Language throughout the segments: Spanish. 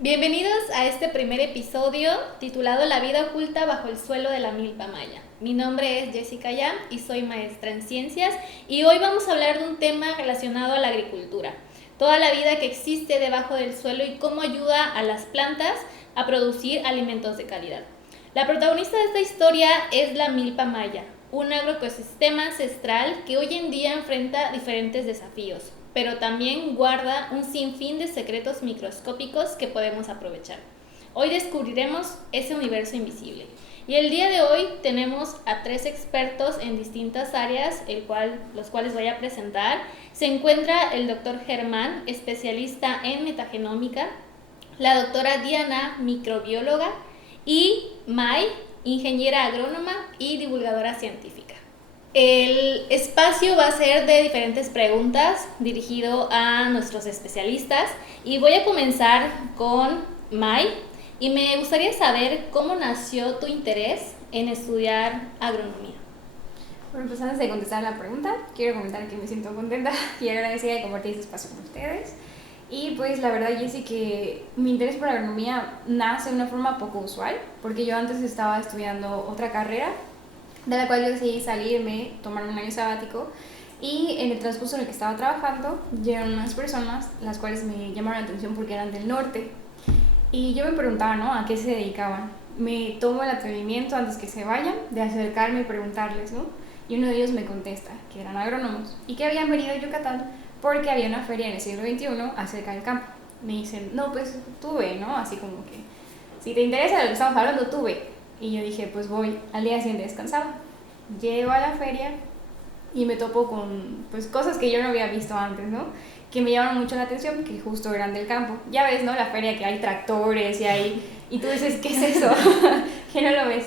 Bienvenidos a este primer episodio titulado La vida oculta bajo el suelo de la milpa maya. Mi nombre es Jessica Yam y soy maestra en ciencias y hoy vamos a hablar de un tema relacionado a la agricultura. Toda la vida que existe debajo del suelo y cómo ayuda a las plantas a producir alimentos de calidad. La protagonista de esta historia es la milpa maya, un agroecosistema ancestral que hoy en día enfrenta diferentes desafíos, pero también guarda un sinfín de secretos microscópicos que podemos aprovechar. Hoy descubriremos ese universo invisible. Y el día de hoy tenemos a 3 expertos en distintas áreas, los cuales voy a presentar. Se encuentra el doctor Germán, especialista en metagenómica, la doctora Diana, microbióloga, y Mai, ingeniera agrónoma y divulgadora científica. El espacio va a ser de diferentes preguntas dirigido a nuestros especialistas y voy a comenzar con Mai y me gustaría saber cómo nació tu interés en estudiar agronomía. Bueno, pues antes de contestar la pregunta, quiero comentar que me siento contenta y agradecida de compartir este espacio con ustedes. Y pues la verdad, Jessy, que mi interés por la agronomía nace de una forma poco usual, porque yo antes estaba estudiando otra carrera, de la cual yo decidí salirme, tomarme un año sabático, y en el transcurso en el que estaba trabajando, llegaron unas personas, las cuales me llamaron la atención porque eran del norte, y yo me preguntaba, ¿no?, a qué se dedicaban. Me tomo el atrevimiento, antes que se vayan, de acercarme y preguntarles, ¿no? Y uno de ellos me contesta que eran agrónomos y que habían venido a Yucatán porque había una feria en el siglo XXI acerca del campo. Me dicen, no, pues tú ve, ¿no? Así como que, si te interesa de lo que estamos hablando, tú ve. Y yo dije, pues voy. Al día siguiente descansaba. Llego a la feria y me topo con pues cosas que yo no había visto antes, ¿no? Que me llamaron mucho la atención, que justo eran del campo. Ya ves, ¿no? La feria que hay tractores y hay... Y tú dices, ¿qué es eso? Que no lo ves.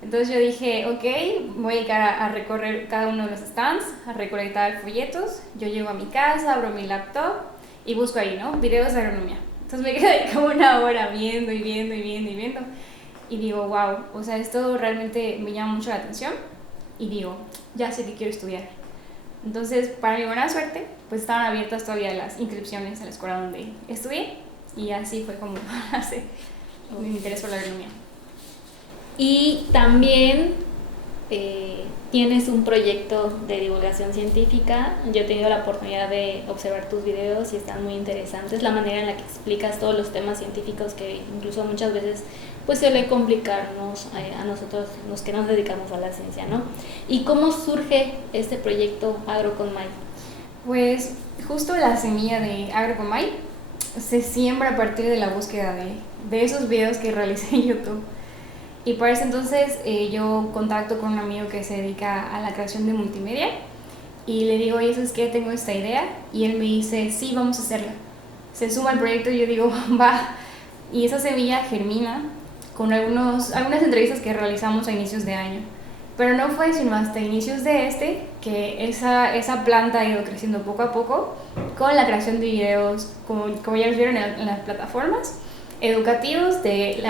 Entonces yo dije, ok, voy a dedicar a recorrer cada uno de los stands, a recolectar folletos. Yo llego a mi casa, abro mi laptop y busco ahí, ¿no? Videos de agronomía. Entonces me quedé como una hora viendo y viendo y viendo y viendo. Y digo, wow, o sea, esto realmente me llama mucho la atención. Y digo, ya sé que quiero estudiar. Entonces, para mi buena suerte, pues estaban abiertas todavía las inscripciones a la escuela donde estudié. Y así fue como nace mi interés por la agronomía. Y también tienes un proyecto de divulgación científica. Yo he tenido la oportunidad de observar tus videos y están muy interesantes. La manera en la que explicas todos los temas científicos que incluso muchas veces pues suele complicarnos a nosotros los que nos dedicamos a la ciencia, ¿no? ¿Y cómo surge este proyecto AgroConMay? Pues justo la semilla de AgroConMay se siembra a partir de la búsqueda de esos videos que realicé en YouTube. Y para ese entonces yo contacto con un amigo que se dedica a la creación de multimedia y le digo, oye, ¿sabes qué? Tengo esta idea. Y él me dice, sí, vamos a hacerla. Se suma al proyecto y yo digo, va. Y esa semilla germina con algunas entrevistas que realizamos a inicios de año. Pero no fue sino hasta inicios de que esa planta ha ido creciendo poco a poco con la creación de videos, como ya los vieron en las plataformas, educativos de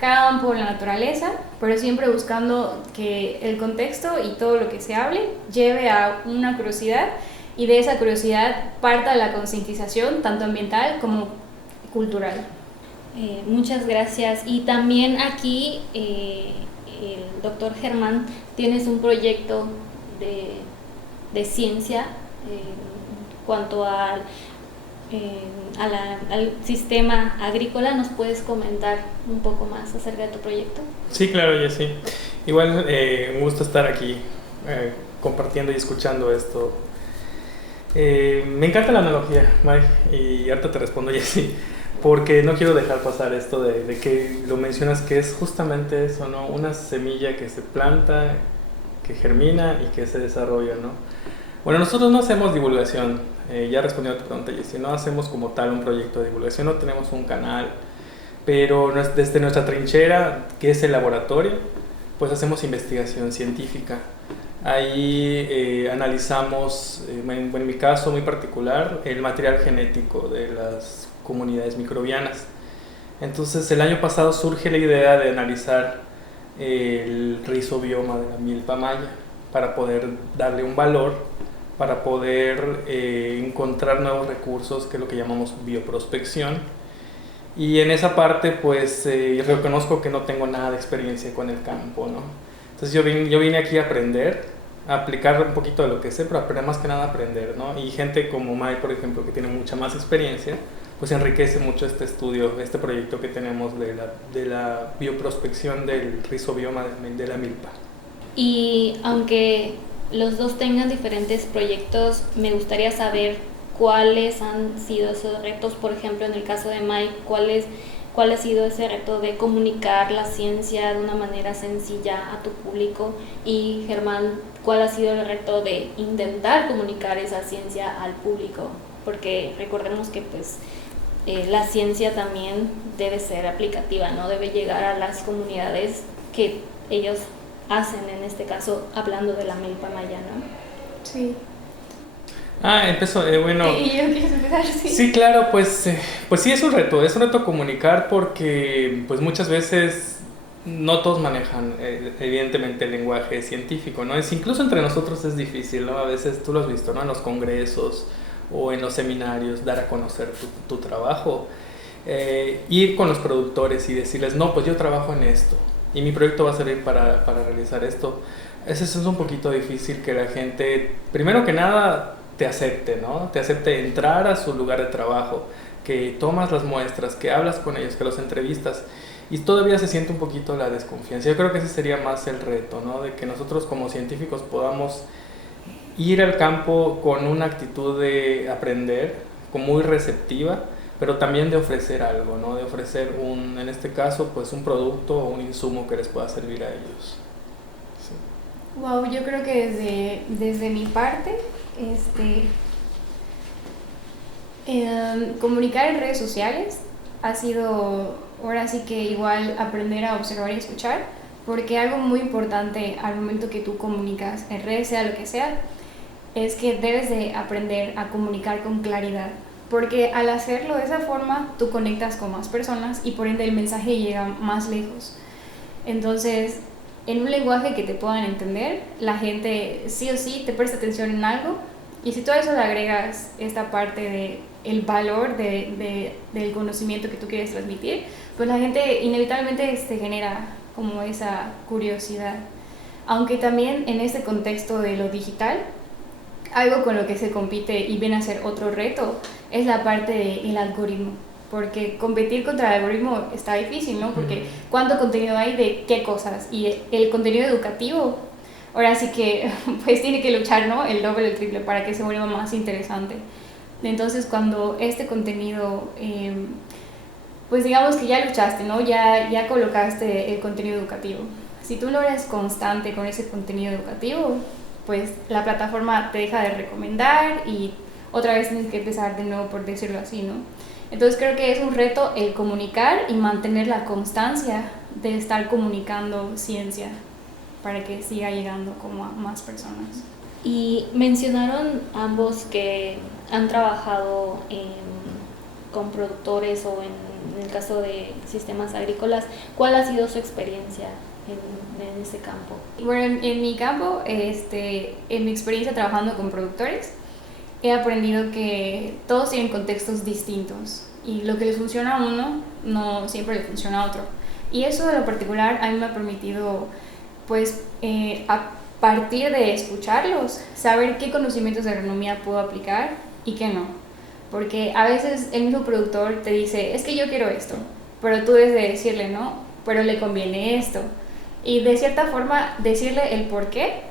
campo, la naturaleza, pero siempre buscando que el contexto y todo lo que se hable lleve a una curiosidad y de esa curiosidad parta la concientización tanto ambiental como cultural. Muchas gracias. Y también aquí el doctor Germán tienes un proyecto de ciencia en cuanto al sistema agrícola. ¿Nos puedes comentar un poco más acerca de tu proyecto? Sí, claro, Jessy. Igual un gusto estar aquí compartiendo y escuchando esto. Me encanta la analogía, Mike, y ahorita te respondo, Jessy, porque no quiero dejar pasar esto de que lo mencionas, que es justamente eso, ¿no? Una semilla que se planta, que germina y que se desarrolla, ¿no? Bueno, nosotros no hacemos divulgación, ya respondiendo a tu pregunta, Jessy, no hacemos como tal un proyecto de divulgación, no tenemos un canal, pero desde nuestra trinchera, que es el laboratorio, pues hacemos investigación científica. Ahí analizamos, en mi caso muy particular, el material genético de las comunidades microbianas. Entonces el año pasado surge la idea de analizar el rizobioma de la milpa maya para poder darle un valor, para poder encontrar nuevos recursos, que es lo que llamamos bioprospección, Y en esa parte pues reconozco que no tengo nada de experiencia con el campo, ¿no? Entonces yo vine aquí a aprender, a aplicar un poquito de lo que sé, pero más que nada a aprender, ¿no? Y gente como Mai, por ejemplo, que tiene mucha más experiencia, pues enriquece mucho este estudio, este proyecto que tenemos de la bioprospección del rizobioma de la milpa. Y aunque los dos tengan diferentes proyectos, me gustaría saber cuáles han sido esos retos. Por ejemplo, en el caso de Mike, ¿cuál ha sido ese reto de comunicar la ciencia de una manera sencilla a tu público? Y Germán, ¿cuál ha sido el reto de intentar comunicar esa ciencia al público? Porque recordemos que pues la ciencia también debe ser aplicativa, ¿no? Debe llegar a las comunidades que ellos hacen, en este caso, hablando de la milpa maya, ¿no? Sí. Empezó, bueno... ¿Y yo quieres empezar? Sí, sí, claro, pues sí es un reto comunicar porque pues muchas veces no todos manejan evidentemente el lenguaje científico, ¿no? Incluso entre nosotros es difícil, ¿no? A veces tú lo has visto, ¿no? En los congresos o en los seminarios, dar a conocer tu trabajo, ir con los productores y decirles, no, pues yo trabajo en esto y mi proyecto va a servir para realizar esto. Eso es un poquito difícil que la gente, primero que nada, te acepte, ¿no? Te acepte entrar a su lugar de trabajo, que tomas las muestras, que hablas con ellos, que los entrevistas, y todavía se siente un poquito la desconfianza. Yo creo que ese sería más el reto, ¿no? De que nosotros como científicos podamos ir al campo con una actitud de aprender, como muy receptiva, pero también de ofrecer algo, ¿no? De ofrecer en este caso, pues un producto o un insumo que les pueda servir a ellos. Sí. Wow, yo creo que desde mi parte, comunicar en redes sociales ha sido, ahora sí que igual aprender a observar y escuchar, porque algo muy importante al momento que tú comunicas en redes, sea lo que sea, es que debes de aprender a comunicar con claridad, porque al hacerlo de esa forma tú conectas con más personas y por ende el mensaje llega más lejos. Entonces, en un lenguaje que te puedan entender, la gente sí o sí te presta atención en algo, y si tú a eso le agregas esta parte de el valor del conocimiento que tú quieres transmitir, pues la gente inevitablemente genera como esa curiosidad. Aunque también en este contexto de lo digital, algo con lo que se compite y viene a ser otro reto es la parte del algoritmo, porque competir contra el algoritmo está difícil, ¿no? Porque cuánto contenido hay de qué cosas, y el contenido educativo ahora sí que pues tiene que luchar, ¿no? El doble, el triple para que se vuelva más interesante. Entonces cuando este contenido pues digamos que ya luchaste, ¿no? Ya colocaste el contenido educativo. Si tú no eres constante con ese contenido educativo, pues la plataforma te deja de recomendar y otra vez tienes que empezar de nuevo, por decirlo así, ¿no? Entonces creo que es un reto el comunicar y mantener la constancia de estar comunicando ciencia para que siga llegando como a más personas. Y mencionaron ambos que han trabajado con productores o en el caso de sistemas agrícolas. ¿Cuál ha sido su experiencia en ese campo? Bueno, en mi campo, en mi experiencia trabajando con productores, he aprendido que todos tienen contextos distintos y lo que les funciona a uno no siempre le funciona a otro. Y eso de lo particular a mí me ha permitido, pues, a partir de escucharlos, saber qué conocimientos de agronomía puedo aplicar y qué no. Porque a veces el mismo productor te dice, es que yo quiero esto, pero tú debes de decirle, no, pero le conviene esto. Y de cierta forma decirle el por qué,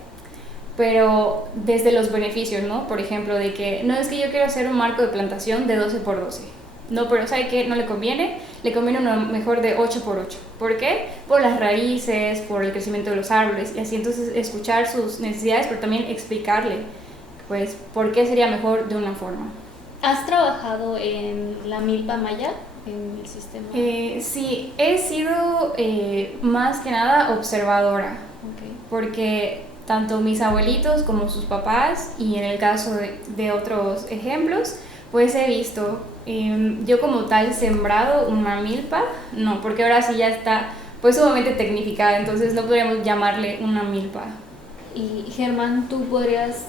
pero desde los beneficios, ¿no? Por ejemplo, de que no es que yo quiero hacer un marco de plantación de 12 por 12. No, pero ¿sabe qué? No le conviene uno mejor de 8 por 8. ¿Por qué? Por las raíces, por el crecimiento de los árboles y así. Entonces escuchar sus necesidades, pero también explicarle, pues, por qué sería mejor de una forma. ¿Has trabajado en la milpa maya, en el sistema? Sí, he sido más que nada observadora, Okay. porque tanto mis abuelitos como sus papás, y en el caso de otros ejemplos, pues he visto, yo como tal sembrado una milpa, no, porque ahora sí ya está pues sumamente tecnificada, entonces no podríamos llamarle una milpa. Y Germán, ¿tú podrías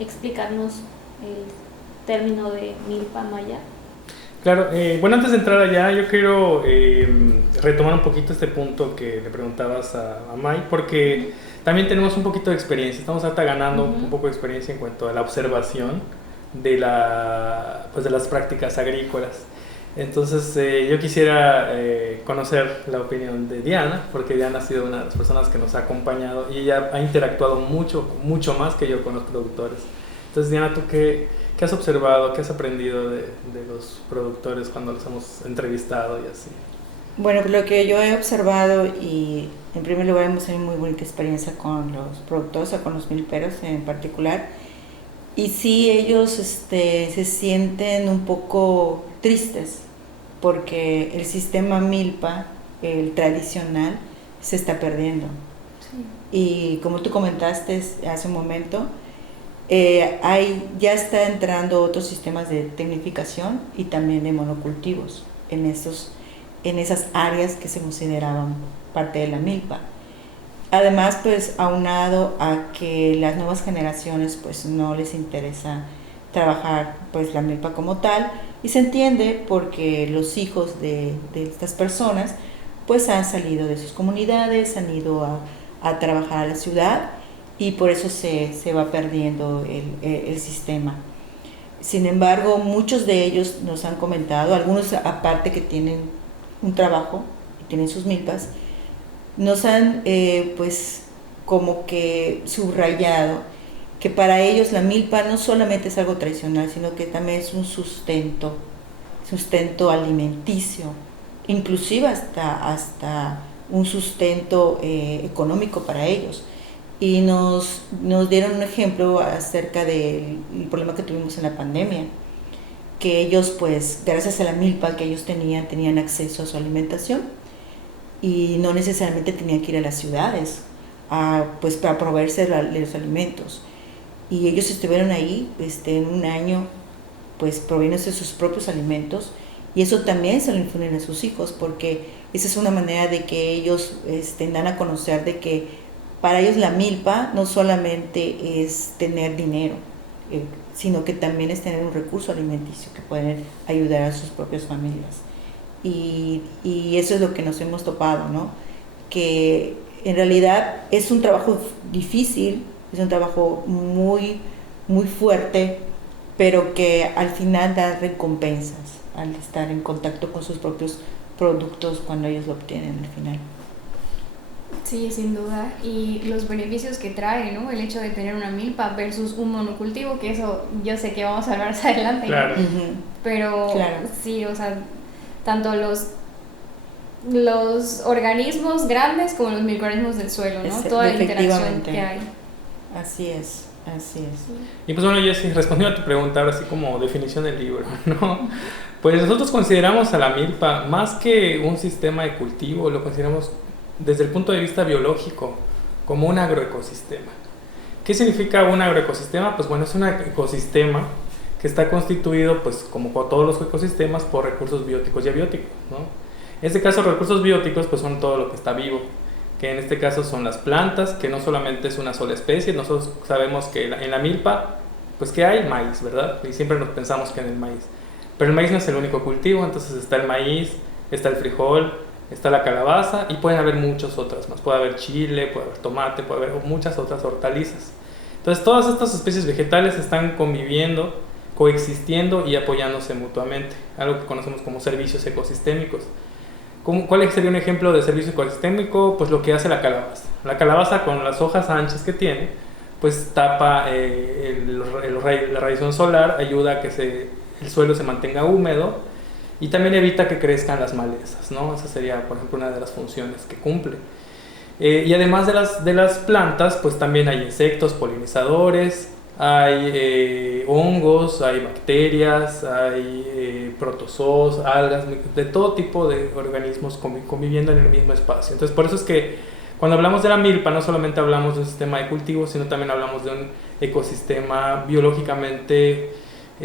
explicarnos el término de milpa maya? Claro, bueno, antes de entrar allá, yo quiero retomar un poquito este punto que le preguntabas a Mai, porque también tenemos un poquito de experiencia, estamos hasta ganando un poco de experiencia en cuanto a la observación de, pues de las prácticas agrícolas. Entonces, yo quisiera conocer la opinión de Diana, porque Diana ha sido una de las personas que nos ha acompañado y ella ha interactuado mucho más que yo con los productores. Entonces, Diana, ¿tú qué has observado, qué has aprendido de los productores cuando los hemos entrevistado y así? Bueno, lo que yo he observado, y en primer lugar hemos tenido muy bonita experiencia con los productores, o con los milperos en particular, y sí ellos se sienten un poco tristes porque el sistema milpa, el tradicional, se está perdiendo. Sí. Y como tú comentaste hace un momento, ya está entrando otros sistemas de tecnificación y también de monocultivos en esas áreas que se consideraban parte de la milpa. Además, pues aunado a que las nuevas generaciones pues no les interesa trabajar pues la milpa como tal, y se entiende porque los hijos de estas personas pues han salido de sus comunidades, han ido a trabajar a la ciudad, y por eso se va perdiendo el sistema. Sin embargo, muchos de ellos nos han comentado, algunos aparte que tienen un trabajo y tienen sus milpas, nos han pues como que subrayado que para ellos la milpa no solamente es algo tradicional, sino que también es un sustento alimenticio, inclusive hasta un sustento económico para ellos. Y nos dieron un ejemplo acerca del problema que tuvimos en la pandemia, que ellos pues gracias a la milpa que ellos tenían acceso a su alimentación y no necesariamente tenían que ir a las ciudades pues para proveerse de los alimentos, y ellos estuvieron ahí en un año pues proveyéndose sus propios alimentos, y eso también se lo infunden a sus hijos, porque esa es una manera de que ellos dan a conocer de que para ellos la milpa no solamente es tener dinero, sino que también es tener un recurso alimenticio que pueden ayudar a sus propias familias. Y eso es lo que nos hemos topado, ¿no? Que en realidad es un trabajo difícil, es un trabajo muy, muy fuerte, pero que al final da recompensas al estar en contacto con sus propios productos cuando ellos lo obtienen al final. Sí, sin duda. Y los beneficios que trae, ¿no? El hecho de tener una milpa versus un monocultivo, que eso yo sé que vamos a hablar más adelante. Claro. Uh-huh. Pero claro. Sí, o sea, tanto los organismos grandes como los microorganismos del suelo, ¿no? Toda la interacción que hay. Así es. Y pues bueno, Jessy, respondiendo a tu pregunta, ahora sí como definición del libro, ¿no? Pues nosotros consideramos a la milpa más que un sistema de cultivo, lo consideramos desde el punto de vista biológico como un agroecosistema. ¿Qué significa un agroecosistema? Pues bueno, es un ecosistema que está constituido, pues como todos los ecosistemas, por recursos bióticos y abióticos, ¿no? En este caso, recursos bióticos pues son todo lo que está vivo, que en este caso son las plantas, que no solamente es una sola especie. Nosotros sabemos que en la milpa, pues que hay maíz, ¿verdad? Y siempre nos pensamos que en el maíz. Pero el maíz no es el único cultivo, entonces está el maíz, está el frijol, está la calabaza, y pueden haber muchas otras más. Puede haber chile, puede haber tomate, puede haber muchas otras hortalizas. Entonces todas estas especies vegetales están conviviendo, coexistiendo y apoyándose mutuamente, algo que conocemos como servicios ecosistémicos. ¿Cuál sería un ejemplo de servicio ecosistémico? Pues lo que hace la calabaza. La calabaza, con las hojas anchas que tiene, pues tapa la radiación solar, ayuda a que el suelo se mantenga húmedo, y también evita que crezcan las malezas, ¿no? Esa sería, por ejemplo, una de las funciones que cumple. Y además de las plantas, pues también hay insectos polinizadores, hay hongos, hay bacterias, hay protozoos, algas, de todo tipo de organismos conviviendo en el mismo espacio. Entonces, por eso es que cuando hablamos de la milpa, no solamente hablamos de un sistema de cultivo, sino también hablamos de un ecosistema biológicamente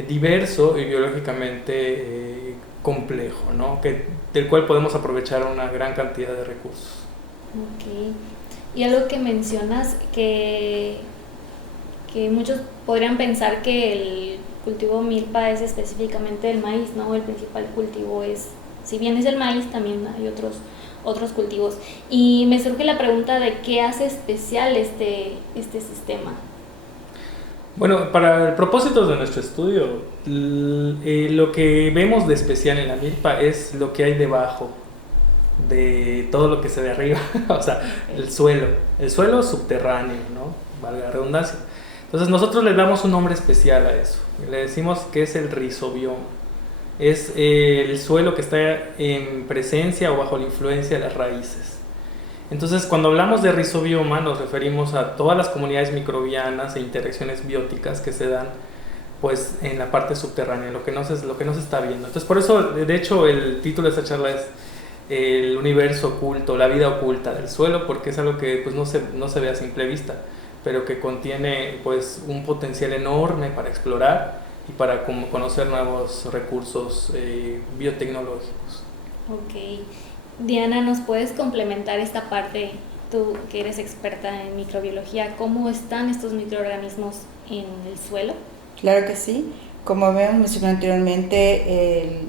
diverso y biológicamente complejo, ¿no? Del cual podemos aprovechar una gran cantidad de recursos. Ok. Y algo que mencionas, que muchos podrían pensar que el cultivo milpa es específicamente el maíz, ¿no? El principal cultivo es, si bien es el maíz, también hay otros cultivos. Y me surge la pregunta de qué hace especial este sistema. Bueno, para el propósito de nuestro estudio, lo que vemos de especial en la milpa es lo que hay debajo de todo lo que se ve arriba, o sea, el suelo subterráneo, ¿no? Valga la redundancia. Entonces nosotros le damos un nombre especial a eso, le decimos que es el rizobioma. Es el suelo que está en presencia o bajo la influencia de las raíces. Entonces, cuando hablamos de rizobioma, nos referimos a todas las comunidades microbianas e interacciones bióticas que se dan pues, en la parte subterránea, lo que no se está viendo. Entonces, por eso, de hecho, el título de esta charla es el universo oculto, la vida oculta del suelo, porque es algo que pues, no se ve a simple vista, pero que contiene pues, un potencial enorme para explorar y para conocer nuevos recursos biotecnológicos. Ok. Diana, ¿nos puedes complementar esta parte, tú que eres experta en microbiología? ¿Cómo están estos microorganismos en el suelo? Claro que sí. Como habíamos mencionado anteriormente,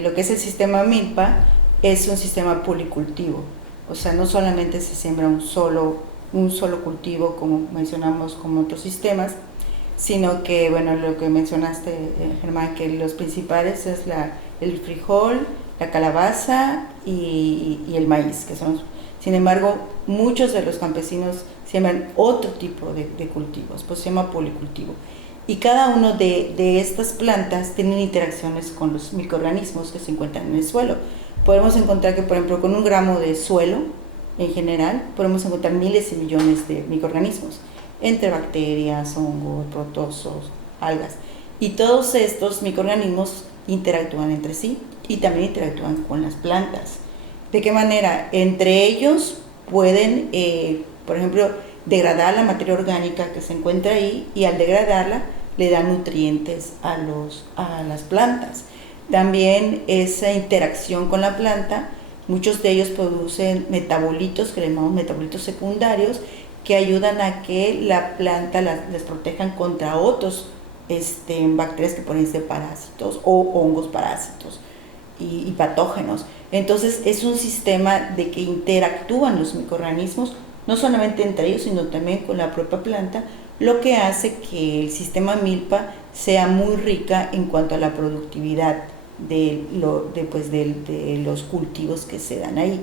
lo que es el sistema milpa es un sistema policultivo. O sea, no solamente se siembra un solo cultivo, como mencionamos como otros sistemas, sino que, bueno, lo que mencionaste, Germán, que los principales es el frijol, la calabaza y el maíz, que son, sin embargo, muchos de los campesinos siembran otro tipo de cultivos, pues se llama policultivo. Y cada uno de estas plantas tienen interacciones con los microorganismos que se encuentran en el suelo. Podemos encontrar que, por ejemplo, con un gramo de suelo, en general, podemos encontrar miles y millones de microorganismos, entre bacterias, hongos, protozoos, algas. Y todos estos microorganismos interactúan entre sí y también interactúan con las plantas. ¿De qué manera? Entre ellos pueden, por ejemplo, degradar la materia orgánica que se encuentra ahí, y al degradarla le dan nutrientes a las plantas. También esa interacción con la planta, muchos de ellos producen metabolitos, que le llamamos metabolitos secundarios, que ayudan a que la planta les protejan contra otros bacterias que pueden ser parásitos o hongos parásitos y patógenos. Entonces es un sistema de que interactúan los microorganismos, no solamente entre ellos, sino también con la propia planta, lo que hace que el sistema milpa sea muy rica en cuanto a la productividad de los cultivos que se dan ahí.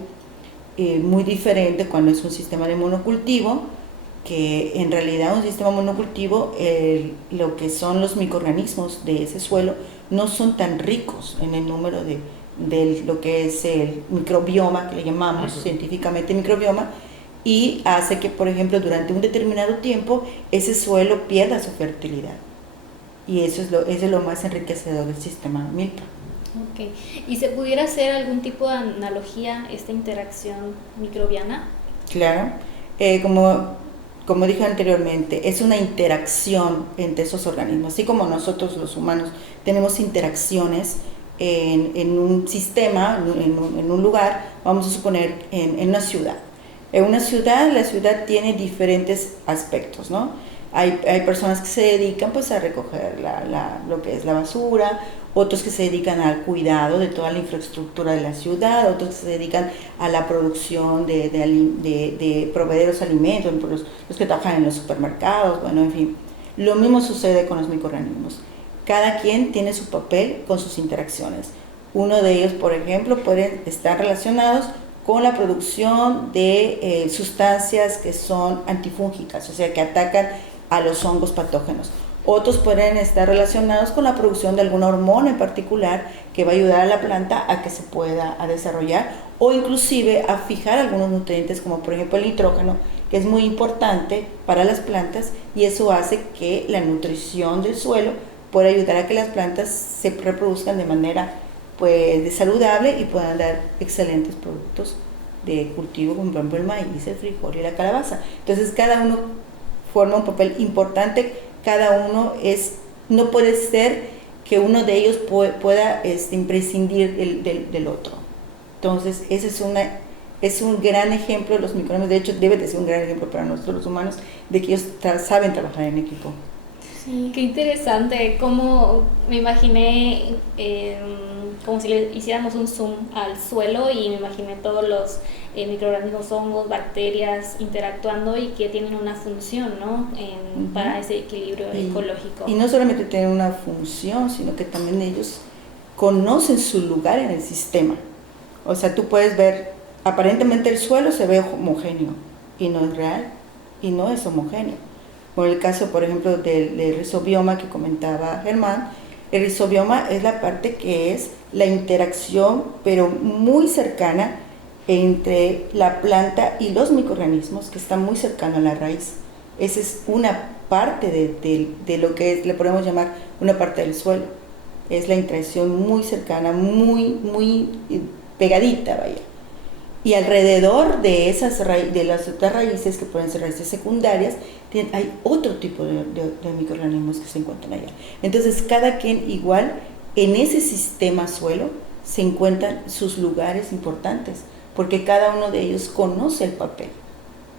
Muy diferente cuando es un sistema de monocultivo, que en realidad un sistema monocultivo, lo que son los microorganismos de ese suelo no son tan ricos en el número de lo que es el microbioma, que le llamamos científicamente microbioma, y hace que, por ejemplo, durante un determinado tiempo ese suelo pierda su fertilidad. Y eso es lo más enriquecedor del sistema milpa. Ok. ¿Y se pudiera hacer algún tipo de analogía a esta interacción microbiana? Claro. Como dije anteriormente, es una interacción entre esos organismos. Así como nosotros los humanos tenemos interacciones en un sistema, en un lugar, vamos a suponer en una ciudad. En una ciudad, la ciudad tiene diferentes aspectos, ¿no? Hay personas que se dedican pues a recoger lo que es la basura, otros que se dedican al cuidado de toda la infraestructura de la ciudad, otros que se dedican a la producción de proveer los alimentos, los que trabajan en los supermercados, bueno, en fin. Lo mismo sucede con los microorganismos. Cada quien tiene su papel con sus interacciones. Uno de ellos, por ejemplo, pueden estar relacionados con la producción de sustancias que son antifúngicas, o sea, que atacan a los hongos patógenos. Otros pueden estar relacionados con la producción de alguna hormona en particular que va a ayudar a la planta a que se pueda desarrollar, o inclusive a fijar algunos nutrientes, como por ejemplo el nitrógeno, que es muy importante para las plantas, y eso hace que la nutrición del suelo pueda ayudar a que las plantas se reproduzcan de manera pues saludable y puedan dar excelentes productos de cultivo, como por ejemplo el maíz, el frijol y la calabaza. Entonces cada uno forma un papel importante, cada uno no puede ser que uno de ellos pueda prescindir del otro. Entonces ese es un gran ejemplo de los microorganismos. De hecho debe de ser un gran ejemplo para nosotros los humanos, de que ellos saben trabajar en equipo. Sí. Qué interesante, como me imaginé como si le hiciéramos un zoom al suelo y me imaginé todos los microorganismos, hongos, bacterias interactuando y que tienen una función, ¿no? Para ese equilibrio ecológico. Y no solamente tienen una función, sino que también ellos conocen su lugar en el sistema. O sea, tú puedes ver, aparentemente el suelo se ve homogéneo y no es real y no es homogéneo. Por el caso, por ejemplo, del rizobioma que comentaba Germán, el rizobioma es la parte que es la interacción, pero muy cercana, entre la planta y los microorganismos, que está muy cercano a la raíz. Esa es una parte de lo que le podemos llamar una parte del suelo. Es la interacción muy cercana, muy pegadita, vaya. Y alrededor de de las otras raíces, que pueden ser raíces secundarias, hay otro tipo de microorganismos que se encuentran allá. Entonces, cada quien igual en ese sistema suelo se encuentran sus lugares importantes, porque cada uno de ellos conoce el papel.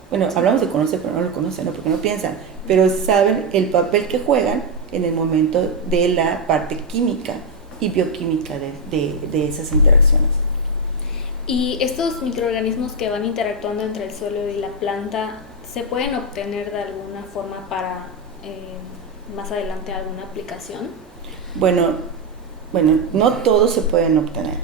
Bueno, hablamos de conocer, pero no lo conocen, ¿no? Porque no piensan, pero saben el papel que juegan en el momento de la parte química y bioquímica de esas interacciones. Y estos microorganismos que van interactuando entre el suelo y la planta, ¿se pueden obtener de alguna forma para más adelante alguna aplicación? Bueno, no todos se pueden obtener,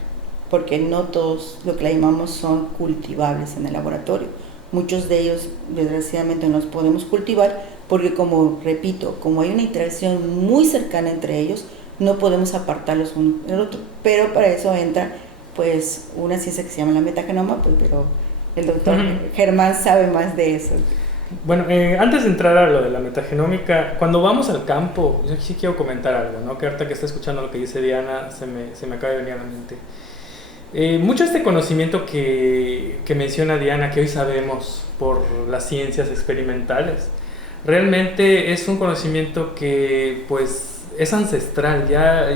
porque no todos lo que le llamamos son cultivables en el laboratorio. Muchos de ellos, desgraciadamente, no los podemos cultivar porque, como repito, como hay una interacción muy cercana entre ellos, no podemos apartarlos uno del otro. Pero para eso entra pues una ciencia que se llama la metagenoma, pues, pero el doctor Germán sabe más de eso. Bueno, antes de entrar a lo de la metagenómica, cuando vamos al campo, yo sí quiero comentar algo, ¿no? Que ahorita que está escuchando lo que dice Diana, se me acaba de venir a la mente. Mucho de este conocimiento que menciona Diana, que hoy sabemos por las ciencias experimentales, realmente es un conocimiento que pues es ancestral, ya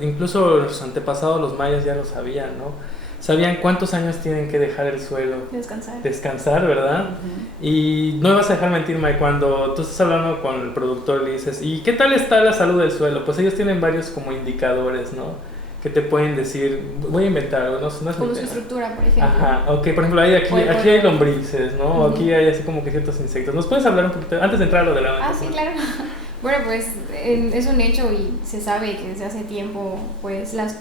incluso los antepasados, los mayas, ya lo sabían, ¿no? Sabían cuántos años tienen que dejar el suelo descansar, ¿verdad? Y no me vas a dejar mentir, May, cuando tú estás hablando con el productor le dices, ¿y qué tal está la salud del suelo? Pues ellos tienen varios como indicadores, ¿no? Que te pueden decir, voy a inventar, no es como su estructura, por ejemplo. Ajá, ok, por ejemplo, aquí hay lombrices, ¿no? Aquí hay así como que ciertos insectos. ¿Nos puedes hablar un poquito, antes de entrar a lo de la... Sí, claro. Bueno, pues es un hecho y se sabe que desde hace tiempo, pues las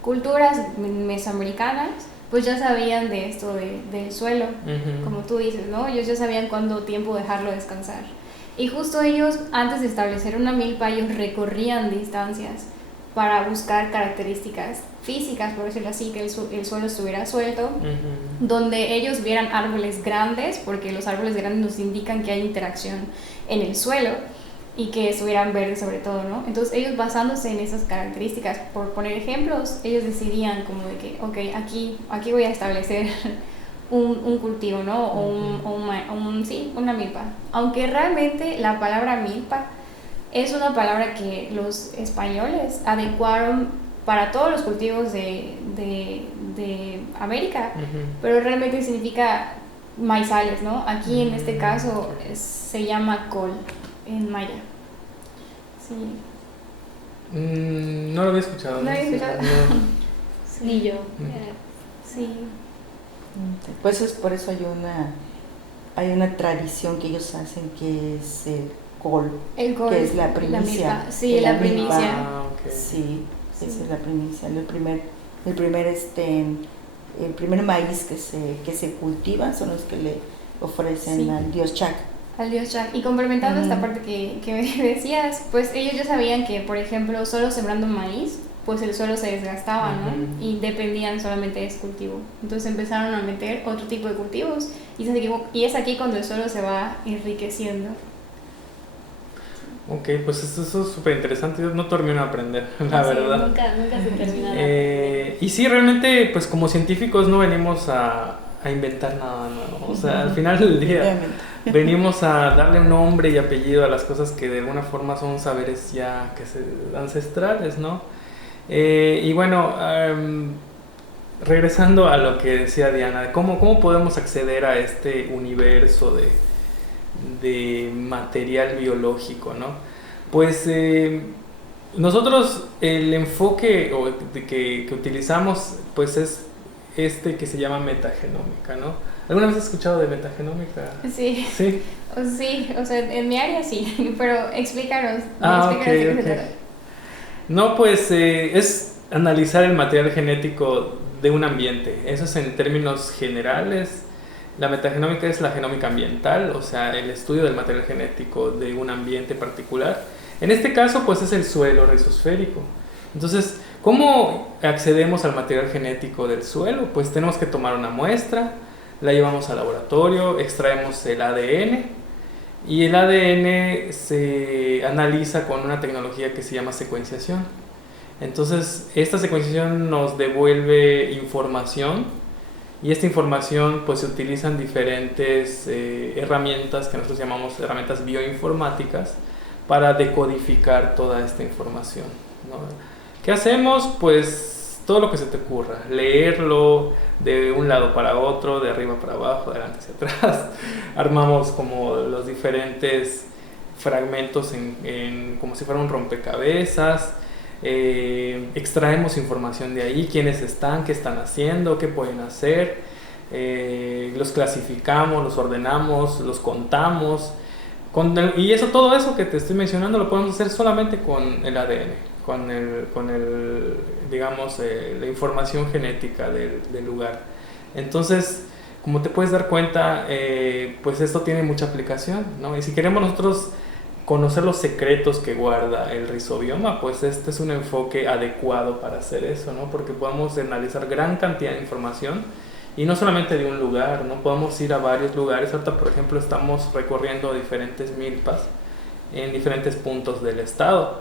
culturas mesoamericanas, pues ya sabían de esto del suelo, como tú dices, ¿no? Ellos ya sabían cuánto tiempo dejarlo descansar. Y justo ellos, antes de establecer una milpa, ellos recorrían distancias para buscar características físicas, por decirlo así, que el suelo estuviera suelto, donde ellos vieran árboles grandes, porque los árboles grandes nos indican que hay interacción en el suelo, y que estuvieran verdes sobre todo, ¿no? Entonces ellos, basándose en esas características, por poner ejemplos, ellos decidían como de que, ok, aquí voy a establecer un cultivo, ¿no? O una milpa. Aunque realmente la palabra milpa es una palabra que los españoles adecuaron para todos los cultivos de América, pero realmente significa maizales, ¿no? Aquí en este caso se llama col en maya. Sí. No lo había escuchado. ¿No había escuchado? Sí. Ni yo. Sí. Pues por eso hay una tradición que ellos hacen, que es el col, que es la primicia. Sí, la primicia. Okay. Sí, esa es la primicia. El primer maíz que se cultiva son los que le ofrecen al dios Chac. Al dios Chac. Y complementando esta parte que me decías, pues ellos ya sabían que, por ejemplo, solo sembrando maíz, pues el suelo se desgastaba, ¿no? Y dependían solamente de ese cultivo. Entonces empezaron a meter otro tipo de cultivos y es aquí cuando el suelo se va enriqueciendo. Ok, pues eso es súper interesante. Yo no termino de aprender, la verdad. Nunca se termina de aprender. Y sí, realmente, pues como científicos no venimos a inventar nada nuevo. O sea, al final del día venimos a darle un nombre y apellido a las cosas que de alguna forma son saberes ya ancestrales, ¿no? Y bueno, regresando a lo que decía Diana, ¿cómo podemos acceder a este universo de material biológico, ¿no? Pues nosotros el enfoque que utilizamos pues es este que se llama metagenómica, ¿no? ¿Alguna vez has escuchado de metagenómica? Sí. Sí. Sí, o sea, en mi área sí, pero explícanos. Ok. de qué se trata. No, pues es analizar el material genético de un ambiente. Eso es en términos generales. La metagenómica es la genómica ambiental, o sea, el estudio del material genético de un ambiente particular. En este caso, pues es el suelo rizosférico. Entonces, ¿cómo accedemos al material genético del suelo? Pues tenemos que tomar una muestra, la llevamos al laboratorio, extraemos el ADN y el ADN se analiza con una tecnología que se llama secuenciación. Entonces, esta secuenciación nos devuelve información y esta información pues se utilizan diferentes herramientas que nosotros llamamos herramientas bioinformáticas para decodificar toda esta información, ¿no? ¿Qué hacemos? Pues todo lo que se te ocurra, leerlo de un lado para otro, de arriba para abajo, de adelante hacia atrás. Armamos como los diferentes fragmentos como si fuera un rompecabezas. Extraemos información de ahí, quiénes están, qué están haciendo, qué pueden hacer, los clasificamos, los ordenamos, los contamos, y todo eso que te estoy mencionando lo podemos hacer solamente con el ADN, digamos, la información genética del lugar. Entonces, como te puedes dar cuenta, pues esto tiene mucha aplicación, ¿no? Y si queremos nosotros conocer los secretos que guarda el rizobioma, pues este es un enfoque adecuado para hacer eso, ¿no? Porque podemos analizar gran cantidad de información y no solamente de un lugar, ¿no? Podemos ir a varios lugares. Ahorita, por ejemplo, estamos recorriendo diferentes milpas en diferentes puntos del estado,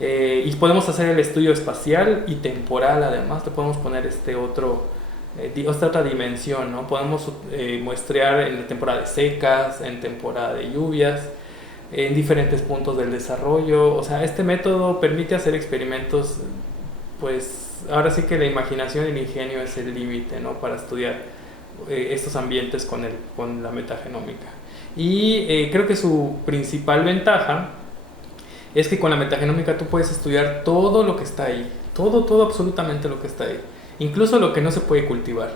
y podemos hacer el estudio espacial y temporal. Además, le podemos poner esta otra dimensión, ¿no? Podemos muestrear en temporada de secas, en temporada de lluvias, en diferentes puntos del desarrollo. O sea, este método permite hacer experimentos, pues ahora sí que la imaginación y el ingenio es el límite, ¿no? Para estudiar estos ambientes con la metagenómica. Y creo que su principal ventaja es que con la metagenómica tú puedes estudiar todo lo que está ahí, todo absolutamente lo que está ahí, incluso lo que no se puede cultivar,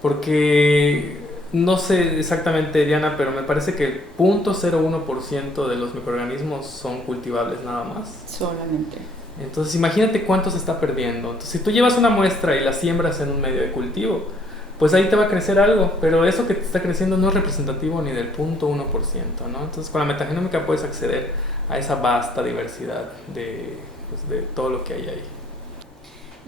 porque no sé exactamente, Diana, pero me parece que el 0.01% de los microorganismos son cultivables nada más. Solamente. Entonces imagínate cuánto se está perdiendo. Entonces, si tú llevas una muestra y la siembras en un medio de cultivo, pues ahí te va a crecer algo, pero eso que te está creciendo no es representativo ni del 0.1%, ¿no? Entonces con la metagenómica puedes acceder a esa vasta diversidad de todo lo que hay ahí.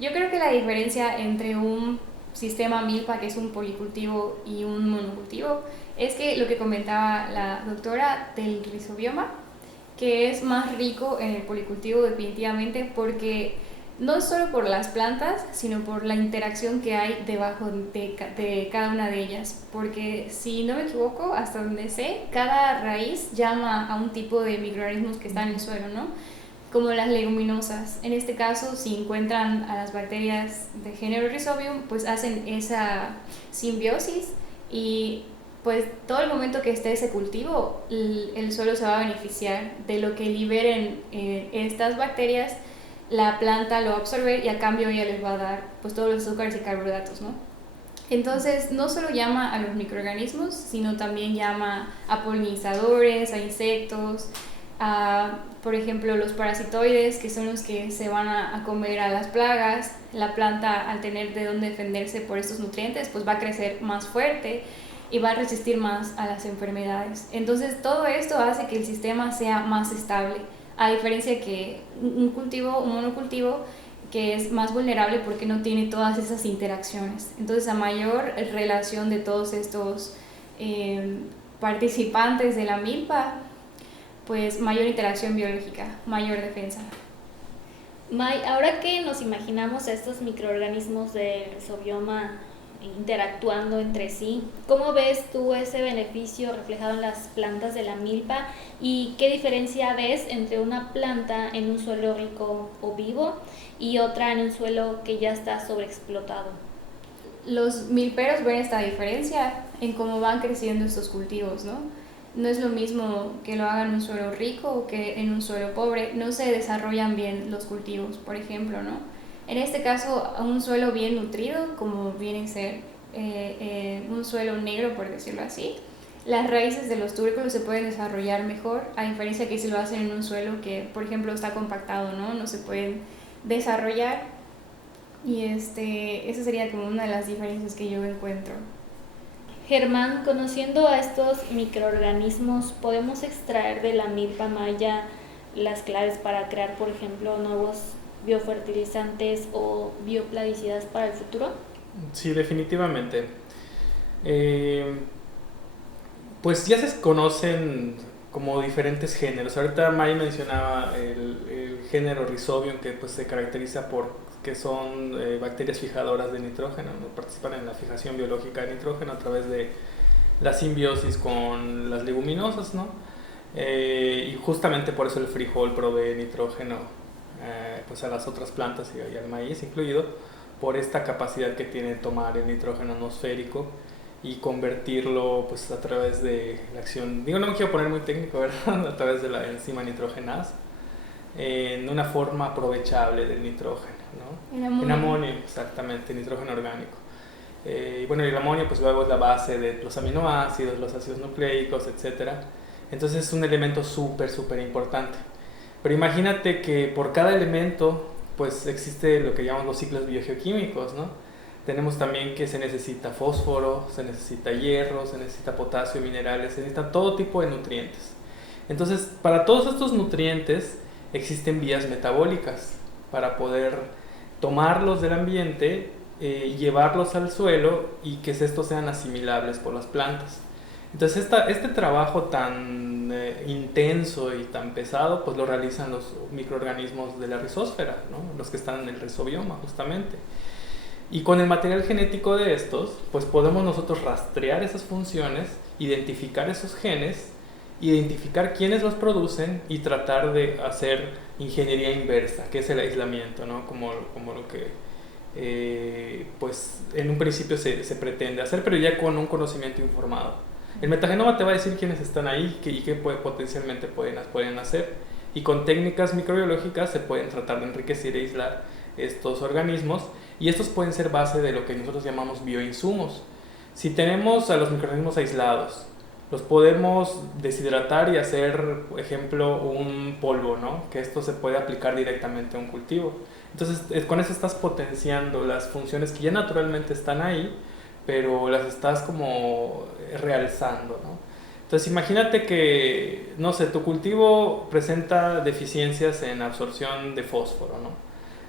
Yo creo que la diferencia entre un sistema milpa, que es un policultivo, y un monocultivo, es que lo que comentaba la doctora del rizobioma, que es más rico en el policultivo definitivamente, porque no solo por las plantas, sino por la interacción que hay debajo de cada una de ellas. Porque si no me equivoco, hasta donde sé, cada raíz llama a un tipo de microorganismos que están en el suelo, ¿no? Como las leguminosas. En este caso, si encuentran a las bacterias de género Rhizobium, pues hacen esa simbiosis y pues todo el momento que esté ese cultivo, el suelo se va a beneficiar de lo que liberen estas bacterias. La planta lo va a absorber y a cambio ella les va a dar pues todos los azúcares y carbohidratos, ¿no? Entonces no solo llama a los microorganismos, sino también llama a polinizadores, a insectos, por ejemplo, los parasitoides, que son los que se van a comer a las plagas. La planta, al tener de dónde defenderse por estos nutrientes, pues va a crecer más fuerte y va a resistir más a las enfermedades. Entonces todo esto hace que el sistema sea más estable, a diferencia que un monocultivo, que es más vulnerable porque no tiene todas esas interacciones. Entonces, a mayor relación de todos estos participantes de la milpa, pues mayor interacción biológica, mayor defensa. May, ahora que nos imaginamos a estos microorganismos del rizobioma interactuando entre sí, ¿cómo ves tú ese beneficio reflejado en las plantas de la milpa? ¿Y qué diferencia ves entre una planta en un suelo rico o vivo y otra en un suelo que ya está sobreexplotado? Los milperos ven esta diferencia en cómo van creciendo estos cultivos, ¿no? no es lo mismo que lo haga en un suelo rico o que en un suelo pobre, no se desarrollan bien los cultivos, por ejemplo, ¿no? En este caso, a un suelo bien nutrido, como viene a ser un suelo negro, por decirlo así, las raíces de los tubérculos se pueden desarrollar mejor, a diferencia que si lo hacen en un suelo que, por ejemplo, está compactado, ¿no? No se pueden desarrollar. Y esa sería como una de las diferencias que yo encuentro. Germán, conociendo a estos microorganismos, ¿podemos extraer de la milpa maya las claves para crear, por ejemplo, nuevos biofertilizantes o bioplaguicidas para el futuro? Sí, definitivamente. Pues ya se conocen como diferentes géneros. Ahorita May mencionaba el género Rhizobium, que pues se caracteriza por que son bacterias fijadoras de nitrógeno, ¿no? Participan en la fijación biológica de nitrógeno a través de la simbiosis con las leguminosas, ¿no? Y justamente por eso el frijol provee nitrógeno pues a las otras plantas y al maíz incluido, por esta capacidad que tiene de tomar el nitrógeno atmosférico y convertirlo pues a través de la acción, no me quiero poner muy técnico, ¿verdad? A través de la enzima nitrogenasa en una forma aprovechable del nitrógeno, ¿no? En amonio, exactamente, nitrógeno orgánico. Y bueno, el amonio pues luego es la base de los aminoácidos, los ácidos nucleicos, etcétera. Entonces es un elemento súper importante. Pero imagínate que por cada elemento pues existe lo que llamamos los ciclos biogeoquímicos, ¿no? Tenemos también que se necesita fósforo, se necesita hierro, se necesita potasio, minerales, se necesita todo tipo de nutrientes. Entonces, para todos estos nutrientes existen vías metabólicas para poder tomarlos del ambiente, llevarlos al suelo y que estos sean asimilables por las plantas. Entonces este trabajo tan intenso y tan pesado pues lo realizan los microorganismos de la rizósfera, ¿no? Los que están en el rizobioma justamente. Y con el material genético de estos pues podemos nosotros rastrear esas funciones, identificar esos genes, identificar quiénes los producen y tratar de hacer ingeniería inversa, que es el aislamiento, ¿no? Como lo que pues en un principio se pretende hacer, pero ya con un conocimiento informado. El metagenoma te va a decir quiénes están ahí y qué potencialmente pueden hacer. Y con técnicas microbiológicas se pueden tratar de enriquecer e aislar estos organismos. Y estos pueden ser base de lo que nosotros llamamos bioinsumos. Si tenemos a los microorganismos aislados, los podemos deshidratar y hacer, por ejemplo, un polvo, ¿no? Que esto se puede aplicar directamente a un cultivo. Entonces, con eso estás potenciando las funciones que ya naturalmente están ahí, pero las estás como realzando, ¿no? Entonces imagínate que, no sé, tu cultivo presenta deficiencias en absorción de fósforo, ¿no?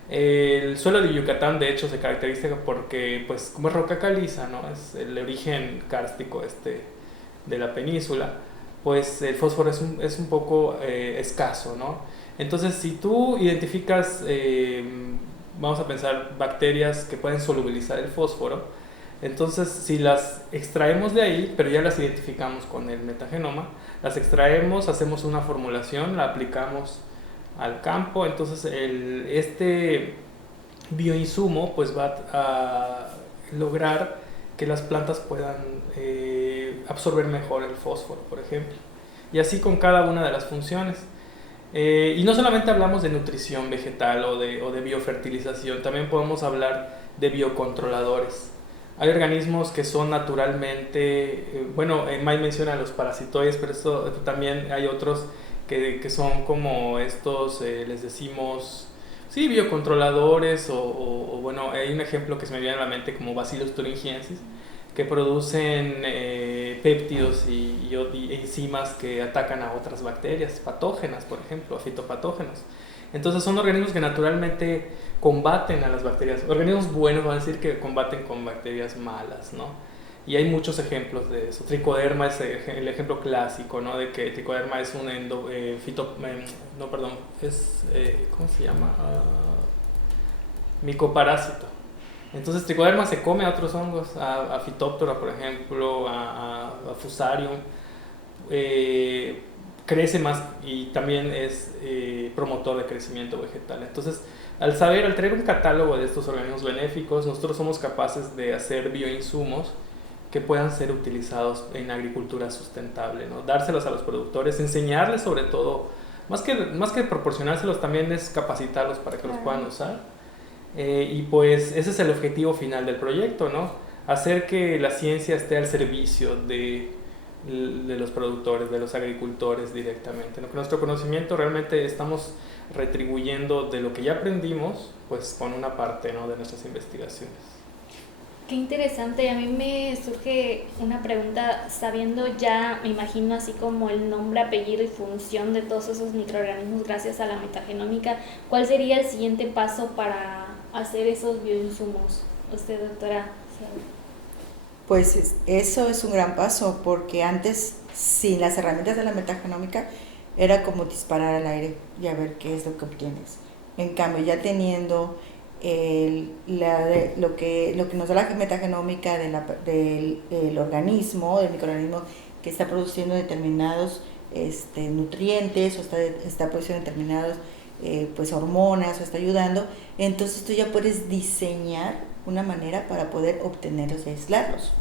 El suelo de Yucatán de hecho se caracteriza porque, pues como es roca caliza, ¿no? Es el origen kárstico de la península, pues el fósforo es un poco escaso, ¿no? Entonces si tú identificas, vamos a pensar, bacterias que pueden solubilizar el fósforo, entonces, si las extraemos de ahí, pero ya las identificamos con el metagenoma, las extraemos, hacemos una formulación, la aplicamos al campo, entonces este bioinsumo pues va a lograr que las plantas puedan absorber mejor el fósforo, por ejemplo. Y así con cada una de las funciones. Y no solamente hablamos de nutrición vegetal o de biofertilización, también podemos hablar de biocontroladores. Hay organismos que son naturalmente, May menciona los parasitoides, pero también hay otros que son como estos, les decimos, sí, biocontroladores, hay un ejemplo que se me viene a la mente como Bacillus thuringiensis, que producen péptidos y enzimas que atacan a otras bacterias patógenas, por ejemplo, a fitopatógenos. Entonces son organismos que naturalmente combaten a las bacterias. Organismos buenos van a decir que combaten con bacterias malas, ¿no? Y hay muchos ejemplos de eso. Tricoderma es el ejemplo clásico, ¿no? De que Tricoderma es un ¿cómo se llama? Micoparásito. Entonces Tricoderma se come a otros hongos, a Phytophthora, por ejemplo, a Fusarium. Crece más y también es promotor de crecimiento vegetal. Entonces, al tener un catálogo de estos organismos benéficos, nosotros somos capaces de hacer bioinsumos que puedan ser utilizados en agricultura sustentable, ¿no? Dárselos a los productores, enseñarles sobre todo, más que proporcionárselos, también es capacitarlos para que los puedan usar. Y pues ese es el objetivo final del proyecto, ¿no? Hacer que la ciencia esté al servicio de los productores, de los agricultores directamente, ¿no? Que nuestro conocimiento realmente estamos retribuyendo de lo que ya aprendimos, pues con una parte, ¿no?, de nuestras investigaciones. Qué interesante. A mí me surge una pregunta, sabiendo ya, me imagino, así como el nombre, apellido y función de todos esos microorganismos gracias a la metagenómica, ¿cuál sería el siguiente paso para hacer esos bioinsumos? Usted, doctora. Pues eso es un gran paso, porque antes, sin las herramientas de la metagenómica, era como disparar al aire y a ver qué es lo que obtienes. En cambio, ya teniendo lo que nos da la metagenómica del organismo, del microorganismo que está produciendo determinados nutrientes, o está produciendo determinados pues hormonas, o está ayudando, entonces tú ya puedes diseñar una manera para poder obtenerlos y aislarlos.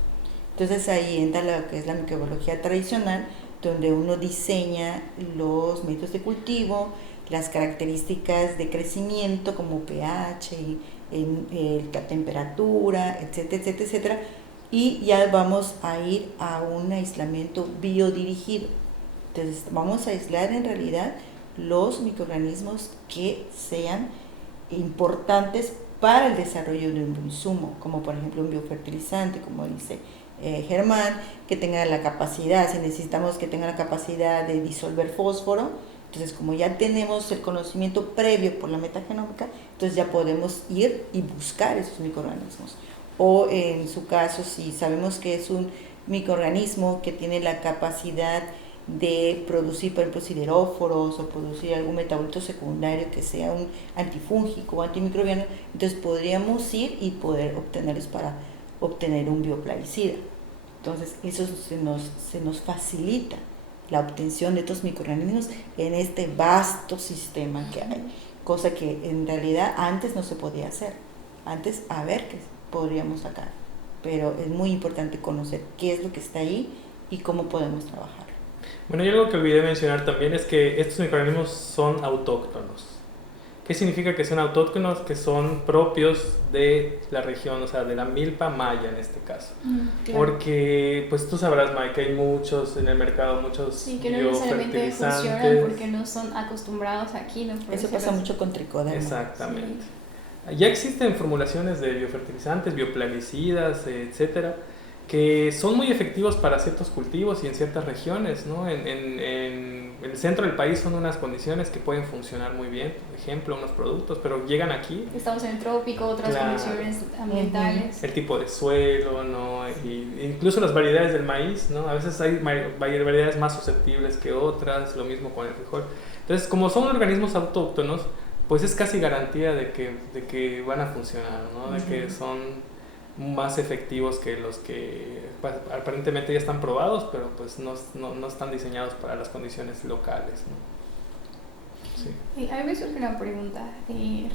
Entonces ahí entra lo que es la microbiología tradicional, donde uno diseña los métodos de cultivo, las características de crecimiento como pH, la temperatura, etcétera, etcétera, etcétera, y ya vamos a ir a un aislamiento biodirigido. Entonces vamos a aislar en realidad los microorganismos que sean importantes para el desarrollo de un insumo, como por ejemplo un biofertilizante, como dice Germán, que tenga la capacidad, si necesitamos que tenga la capacidad de disolver fósforo. Entonces, como ya tenemos el conocimiento previo por la metagenómica, entonces ya podemos ir y buscar esos microorganismos. O en su caso, si sabemos que es un microorganismo que tiene la capacidad de producir, por ejemplo, sideróforos o producir algún metabolito secundario que sea un antifúngico o antimicrobiano, entonces podríamos ir y poder obtenerlos para obtener un bioplaguicida. Entonces, eso se nos facilita la obtención de estos microorganismos en este vasto sistema que hay, cosa que en realidad antes no se podía hacer. Antes, a ver qué podríamos sacar, pero es muy importante conocer qué es lo que está ahí y cómo podemos trabajar. Bueno, y algo que olvidé mencionar también es que estos microorganismos son autóctonos. ¿Qué significa que son autóctonos? Que son propios de la región, o sea, de la milpa maya en este caso. Claro. Porque, pues tú sabrás, Mike, que hay muchos en el mercado, muchos sí, que no necesariamente funcionan porque no son acostumbrados aquí. ¿No? Eso pasa mucho con tricoderma. Exactamente. Sí. Ya existen formulaciones de biofertilizantes, bioplaguicidas, etcétera, que son muy efectivos para ciertos cultivos y en ciertas regiones, ¿no? En el centro del país son unas condiciones que pueden funcionar muy bien, por ejemplo, unos productos, pero llegan aquí. Estamos en el trópico, otras condiciones ambientales. El tipo de suelo, ¿no? Y incluso las variedades del maíz, ¿no? A veces hay variedades más susceptibles que otras, lo mismo con el frijol. Entonces, como son organismos autóctonos, pues es casi garantía de que van a funcionar, ¿no? De que son más efectivos que los que pues, aparentemente ya están probados, pero pues no están diseñados para las condiciones locales, ¿no? Sí. A mí me surge una pregunta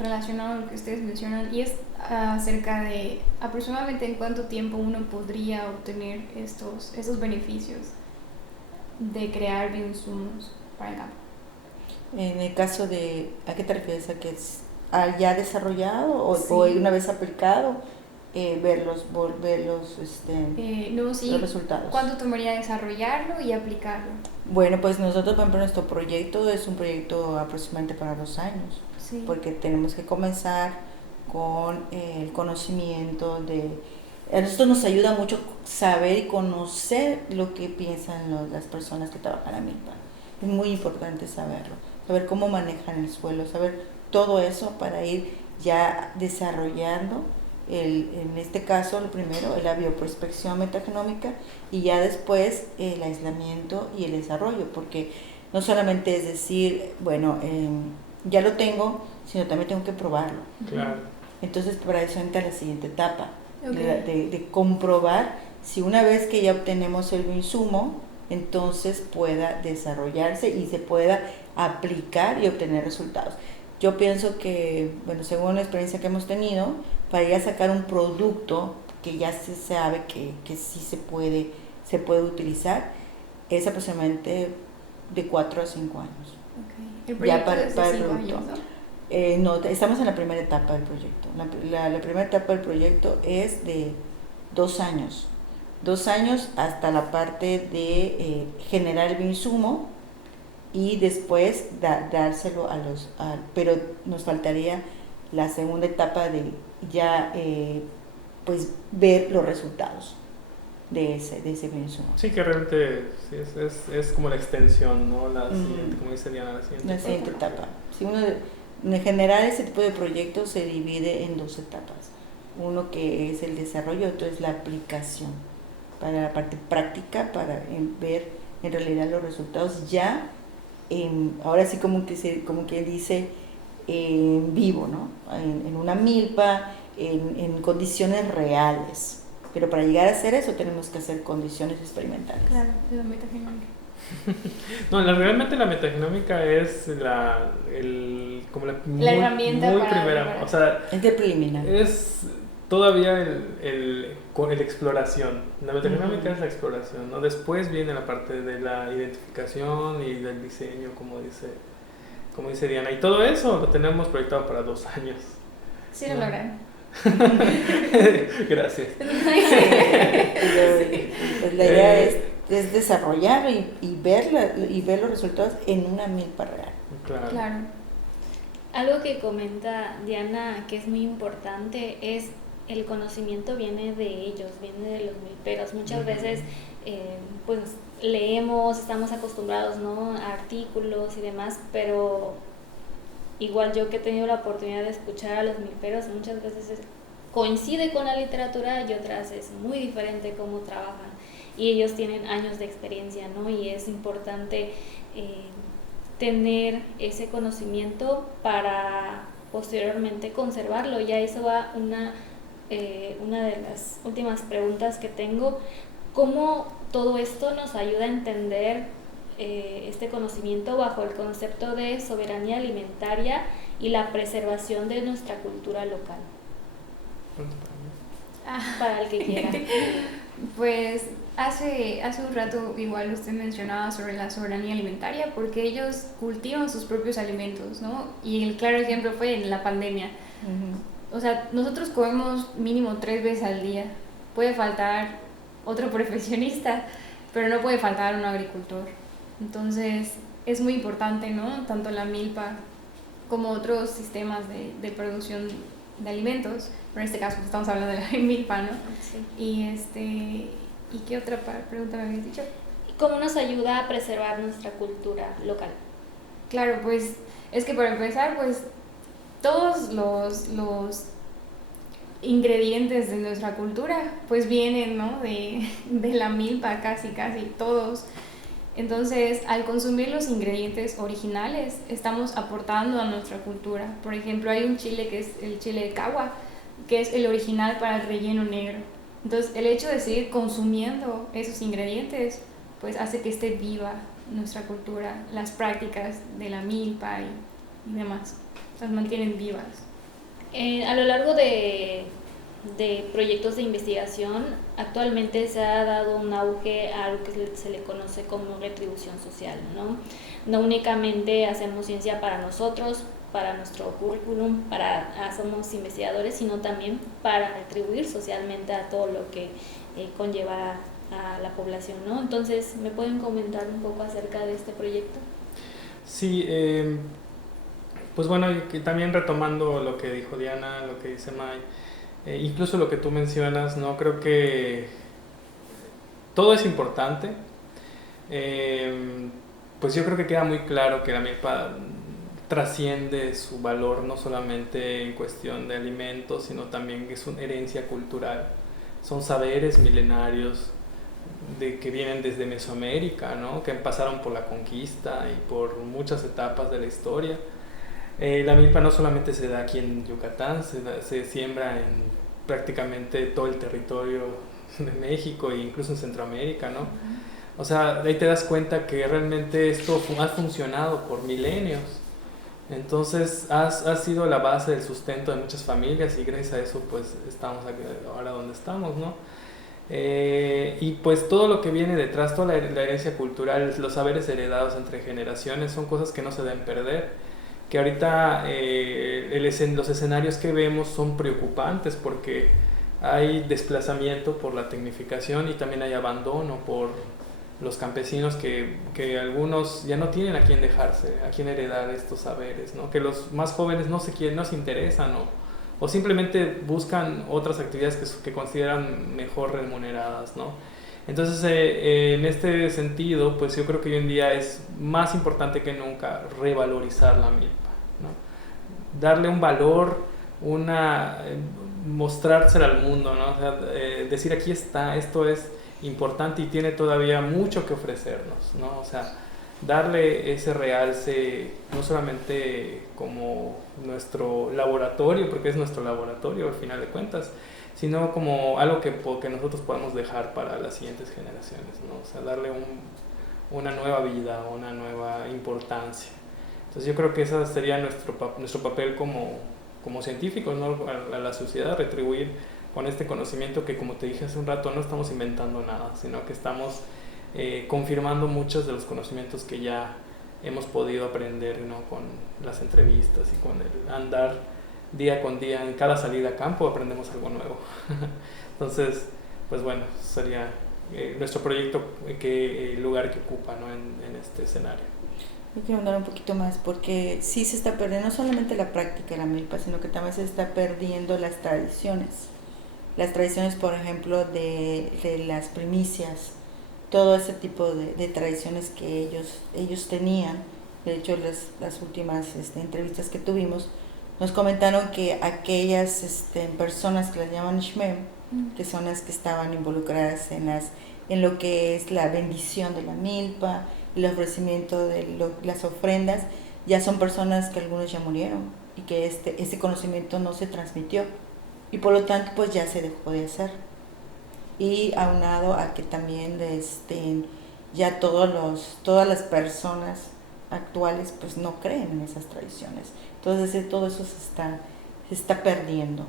relacionada a lo que ustedes mencionan, y es acerca de aproximadamente en cuánto tiempo uno podría obtener esos beneficios de crear bioinsumos para el campo. En el caso de, ¿a qué te refieres? ¿A que es ya desarrollado o, sí. o una vez aplicado? Ver los resultados. ¿Cuánto tomaría desarrollarlo y aplicarlo? Bueno, pues nosotros, por ejemplo, nuestro proyecto es un proyecto aproximadamente para 2 años, sí. Porque tenemos que comenzar con el conocimiento a nosotros nos ayuda mucho saber y conocer lo que piensan las personas que trabajan a milpa. Es muy importante saberlo, saber cómo manejan el suelo, saber todo eso para ir ya desarrollando en este caso, lo primero, la bioprospección metagenómica y ya después el aislamiento y el desarrollo, porque no solamente es decir, bueno, ya lo tengo, sino también tengo que probarlo. Claro. Entonces, para eso entra la siguiente etapa, de comprobar si una vez que ya obtenemos el insumo, entonces pueda desarrollarse y se pueda aplicar y obtener resultados. Yo pienso que, bueno, según la experiencia que hemos tenido, para ir a sacar un producto que ya se sabe que sí se puede utilizar, es aproximadamente de 4 a 5 años. El proyecto para es de el 5 producto. años, ¿no? No, estamos en la primera etapa del proyecto. La primera etapa del proyecto es de 2 años. 2 años hasta la parte de generar el insumo y después dárselo pero nos faltaría la segunda etapa de ya pues ver los resultados de ese insumo. Sí, que realmente sí, es como la extensión, ¿no? La siguiente, como dice Diana, la siguiente etapa. Si en general ese tipo de proyectos se divide en 2 etapas. Uno que es el desarrollo, otro es la aplicación, para la parte práctica, para ver en realidad los resultados ya, ahora sí como quien dice, en vivo, ¿no? En una milpa, en condiciones reales. Pero para llegar a hacer eso tenemos que hacer condiciones experimentales. Claro, de la metagenómica. No, realmente la metagenómica es como la herramienta muy para primera, o sea, es de preliminar. Es todavía el exploración. La metagenómica es la exploración, ¿no? Después viene la parte de la identificación y del diseño, como dice Diana. Y todo eso lo tenemos proyectado para 2 años. Sí, lo logran. Gracias. Pues la idea es desarrollar y ver los resultados en una milpa real. Claro. Algo que comenta Diana que es muy importante es el conocimiento viene de ellos, viene de los milperos. Muchas veces pues leemos, estamos acostumbrados, ¿no?, a artículos y demás, pero igual yo que he tenido la oportunidad de escuchar a los milperos, muchas veces coincide con la literatura y otras es muy diferente cómo trabajan. Y ellos tienen años de experiencia, ¿no? Y es importante tener ese conocimiento para posteriormente conservarlo. Ya eso va una de las últimas preguntas que tengo. ¿Cómo todo esto nos ayuda a entender este conocimiento bajo el concepto de soberanía alimentaria y la preservación de nuestra cultura local? Para el que quiera. Pues hace un rato igual usted mencionaba sobre la soberanía alimentaria, porque ellos cultivan sus propios alimentos, ¿no? Y el claro ejemplo fue en la pandemia. Uh-huh. O sea, nosotros comemos mínimo 3 veces al día. Puede faltar otro profesionista, pero no puede faltar un agricultor. Entonces es muy importante, ¿no?, tanto la milpa como otros sistemas de producción de alimentos, pero en este caso estamos hablando de la milpa, ¿no? Sí. ¿Y qué otra pregunta me habías dicho? ¿Cómo nos ayuda a preservar nuestra cultura local? Claro, pues es que para empezar, pues todos los ingredientes de nuestra cultura pues vienen, ¿no?, de la milpa, casi todos. Entonces, al consumir los ingredientes originales, estamos aportando a nuestra cultura. Por ejemplo, hay un chile que es el chile de Cagua, que es el original para el relleno negro. Entonces, el hecho de seguir consumiendo esos ingredientes, pues hace que esté viva nuestra cultura, las prácticas de la milpa y demás. Las mantienen vivas. A lo largo de proyectos de investigación, actualmente se ha dado un auge a lo que se le conoce como retribución social, ¿no? No únicamente hacemos ciencia para nosotros, para nuestro currículum, somos investigadores, sino también para retribuir socialmente a todo lo que conlleva a la población, ¿no? Entonces, ¿me pueden comentar un poco acerca de este proyecto? Sí, pues bueno, y también retomando lo que dijo Diana, lo que dice May, incluso lo que tú mencionas, ¿no? Creo que todo es importante. Pues yo creo que queda muy claro que la milpa trasciende su valor no solamente en cuestión de alimentos, sino también que es una herencia cultural. Son saberes milenarios que vienen desde Mesoamérica, ¿no?, que pasaron por la conquista y por muchas etapas de la historia. La milpa no solamente se da aquí en Yucatán, se siembra en prácticamente todo el territorio de México e incluso en Centroamérica, ¿no? O sea, ahí te das cuenta que realmente esto ha funcionado por milenios. Entonces ha sido la base del sustento de muchas familias y gracias a eso pues estamos aquí, ahora donde estamos, ¿no? Y pues todo lo que viene detrás, toda la herencia cultural, los saberes heredados entre generaciones son cosas que no se deben perder, que ahorita los escenarios que vemos son preocupantes porque hay desplazamiento por la tecnificación y también hay abandono por los campesinos que algunos ya no tienen a quién dejarse, a quién heredar estos saberes, ¿no? Que los más jóvenes no se interesan o simplemente buscan otras actividades que consideran mejor remuneradas, ¿no? Entonces, en este sentido, pues yo creo que hoy en día es más importante que nunca revalorizar la milpa, ¿no? Darle un valor, mostrársela al mundo, ¿no? O sea, decir aquí está, esto es importante y tiene todavía mucho que ofrecernos, ¿no? O sea, darle ese realce no solamente como nuestro laboratorio, porque es nuestro laboratorio al final de cuentas, sino como algo que nosotros podemos dejar para las siguientes generaciones, ¿no? O sea, darle una nueva vida, una nueva importancia. Entonces yo creo que ese sería nuestro papel como científicos, ¿no? A la sociedad, retribuir con este conocimiento que, como te dije hace un rato, no estamos inventando nada, sino que estamos confirmando muchos de los conocimientos que ya hemos podido aprender, ¿no? Con las entrevistas y con el andar día con día, en cada salida a campo aprendemos algo nuevo. Entonces, pues bueno, sería nuestro proyecto, el lugar que ocupa, ¿no? en este escenario. Yo quiero hablar un poquito más porque sí se está perdiendo no solamente la práctica de la milpa, sino que también se está perdiendo las tradiciones. Las tradiciones, por ejemplo, de las primicias, todo ese tipo de tradiciones que ellos tenían. De hecho, las últimas entrevistas que tuvimos nos comentaron que aquellas personas que las llaman Shmem, que son las que estaban involucradas en lo que es la bendición de la milpa, el ofrecimiento de las ofrendas, ya son personas que algunos ya murieron y que este conocimiento no se transmitió y por lo tanto pues ya se dejó de hacer. Y aunado a que también ya todas las personas actuales pues no creen en esas tradiciones. Entonces todo eso se está perdiendo.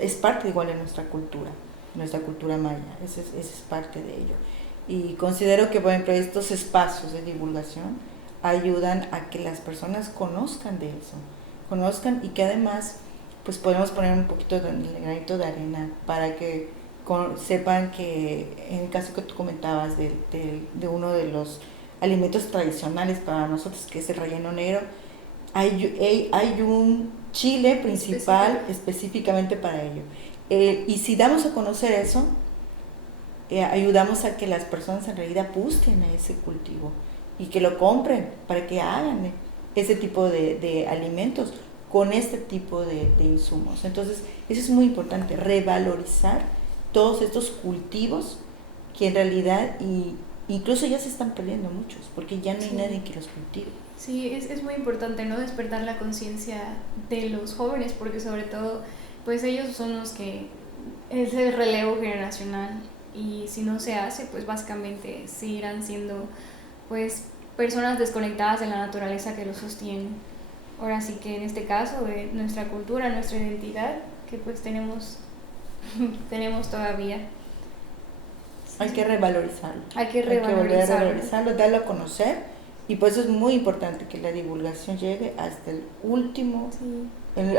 Es parte igual de nuestra cultura maya, eso es parte de ello. Y considero que, por ejemplo, estos espacios de divulgación ayudan a que las personas conozcan de eso, conozcan y que además pues podemos poner un poquito de granito de arena para que sepan que en el caso que tú comentabas de uno de los alimentos tradicionales para nosotros, que es el relleno negro, hay un chile principal específicamente para ello. Y si damos a conocer eso, ayudamos a que las personas en realidad busquen a ese cultivo y que lo compren para que hagan ese tipo de alimentos con este tipo de insumos. Entonces, eso es muy importante, revalorizar todos estos cultivos que en realidad incluso ya se están perdiendo muchos, porque ya no hay nadie que los cultive. Sí, es muy importante, ¿no? Despertar la conciencia de los jóvenes, porque sobre todo, pues ellos son los que es el relevo generacional, y si no se hace, pues básicamente seguirán siendo pues personas desconectadas de la naturaleza que los sostienen. Ahora sí que en este caso de nuestra cultura, nuestra identidad, que pues tenemos todavía. Hay que revalorizarlo. Hay que revalorizarlo, darlo a conocer, y por eso es muy importante que la divulgación llegue hasta el último,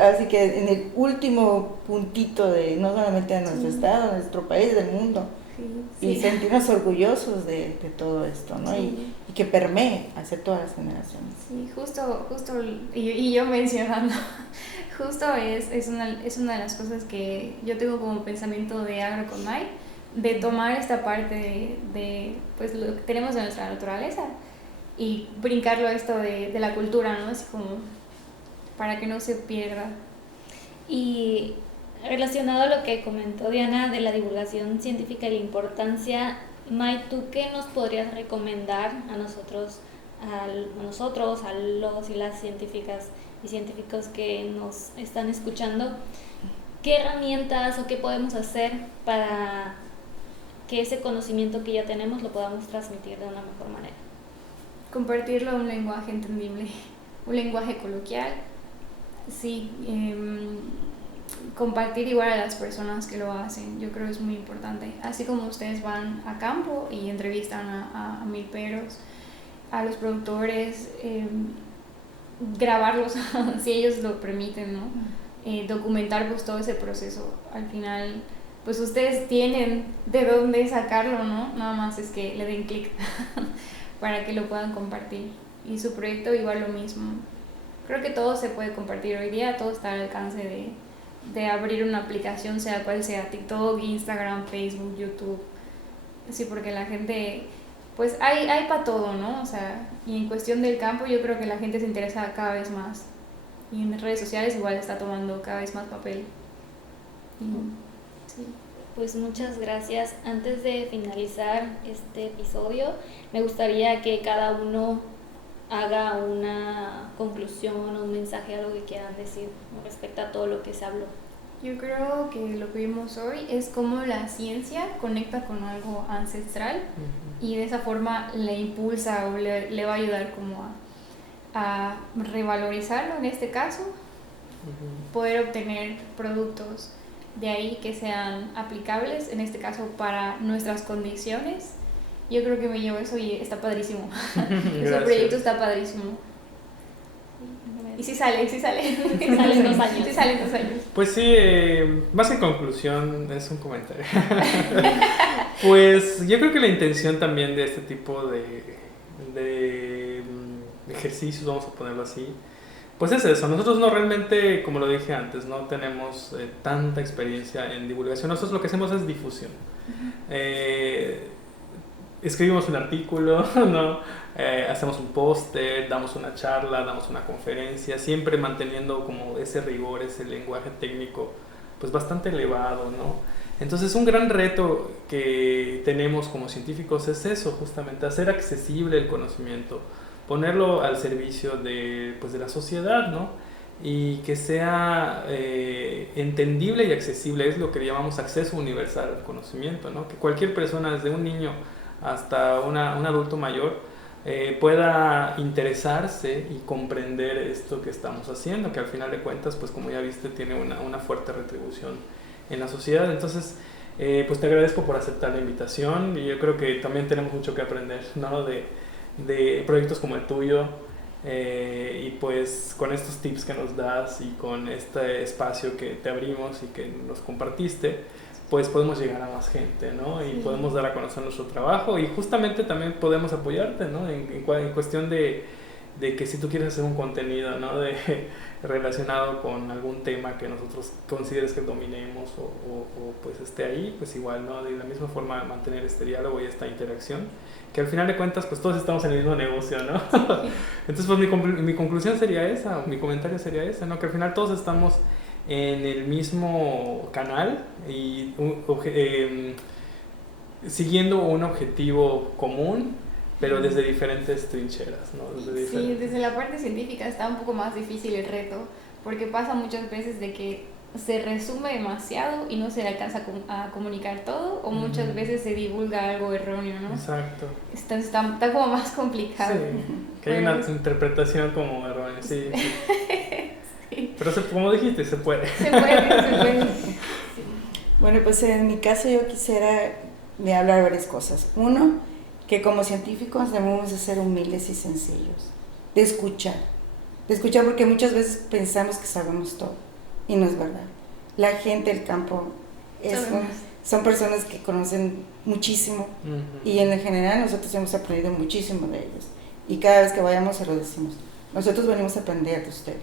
así que en el último puntito no solamente de nuestro estado, de nuestro país, del mundo. Y sentirnos orgullosos de todo esto, ¿no? Y que permee hacia todas las generaciones. Sí, justo y yo mencionando, justo es una de las cosas que yo tengo como pensamiento de AgroConMay, de tomar esta parte de pues lo que tenemos de nuestra naturaleza y brincarlo a esto de la cultura, ¿no? Así como para que no se pierda. Y relacionado a lo que comentó Diana de la divulgación científica y la importancia, May, ¿tú qué nos podrías recomendar a nosotros, a los y las científicas y científicos que nos están escuchando? ¿Qué herramientas o qué podemos hacer para que ese conocimiento que ya tenemos lo podamos transmitir de una mejor manera? Compartirlo en un lenguaje entendible. un lenguaje coloquial. Sí, compartir igual a las personas que lo hacen, yo creo que es muy importante. Así como ustedes van a campo y entrevistan a milperos, a los productores, grabarlos si ellos lo permiten, ¿no? Documentar pues todo ese proceso. Al final, pues ustedes tienen de dónde sacarlo, ¿no? Nada más es que le den clic para que lo puedan compartir. Y su proyecto igual lo mismo. Creo que todo se puede compartir hoy día, todo está al alcance de abrir una aplicación, sea cual sea, TikTok, Instagram, Facebook, YouTube. Sí, porque la gente, pues hay para todo, ¿no? O sea, y en cuestión del campo yo creo que la gente se interesa cada vez más. Y en redes sociales igual está tomando cada vez más papel. Sí. Pues muchas gracias. Antes de finalizar este episodio, me gustaría que cada uno haga una conclusión o un mensaje, algo que quieran decir respecto a todo lo que se habló. Yo creo que lo que vimos hoy es cómo la ciencia conecta con algo ancestral y de esa forma le impulsa o le va a ayudar como a revalorizarlo en este caso, poder obtener productos de ahí que sean aplicables, en este caso para nuestras condiciones. Yo creo que me llevo eso y está padrísimo. Ese proyecto está padrísimo. Y sí sale. Sí salen 2 años. Sí salen 2 años. Pues sí, más que conclusión, es un comentario. Pues yo creo que la intención también de este tipo de ejercicios, vamos a ponerlo así, pues es eso. Nosotros no realmente, como lo dije antes, no tenemos tanta experiencia en divulgación. Nosotros lo que hacemos es difusión. Escribimos un artículo, ¿no? Hacemos un póster, damos una charla, damos una conferencia, siempre manteniendo como ese rigor, ese lenguaje técnico, pues bastante elevado, ¿no? Entonces un gran reto que tenemos como científicos es eso, justamente, hacer accesible el conocimiento, ponerlo al servicio de la sociedad, ¿no? Y que sea entendible y accesible, es lo que llamamos acceso universal al conocimiento, ¿no? Que cualquier persona, desde un niño hasta un adulto mayor, pueda interesarse y comprender esto que estamos haciendo, que al final de cuentas, pues como ya viste, tiene una fuerte retribución en la sociedad. Entonces, pues te agradezco por aceptar la invitación y yo creo que también tenemos mucho que aprender, ¿no? de proyectos como el tuyo, y pues con estos tips que nos das y con este espacio que te abrimos y que nos compartiste, pues podemos llegar a más gente, ¿no? Y podemos dar a conocer nuestro trabajo y justamente también podemos apoyarte, ¿no? En cuestión de que si tú quieres hacer un contenido, ¿no? Relacionado con algún tema que nosotros consideres que dominemos o pues esté ahí, pues igual, ¿no? De la misma forma mantener este diálogo y esta interacción, que al final de cuentas pues todos estamos en el mismo negocio, ¿no? Entonces pues mi conclusión sería esa, mi comentario sería ese, ¿no? Que al final todos estamos en el mismo canal y siguiendo un objetivo común, pero desde diferentes trincheras, ¿no? Sí, desde la parte científica está un poco más difícil el reto, porque pasa muchas veces de que se resume demasiado y no se le alcanza a comunicar todo, o muchas veces se divulga algo erróneo, ¿no? Exacto. Está como más complicado. Sí, que hay una interpretación como errónea, sí. Sí. Pero como dijiste, se puede. Se puede. Sí. Bueno, pues en mi caso yo quisiera hablar varias cosas. Uno, que como científicos debemos de ser humildes y sencillos, de escuchar porque muchas veces pensamos que sabemos todo y no es verdad. La gente del campo son personas que conocen muchísimo y en general nosotros hemos aprendido muchísimo de ellos y cada vez que vayamos se lo decimos. Nosotros venimos a aprender de ustedes,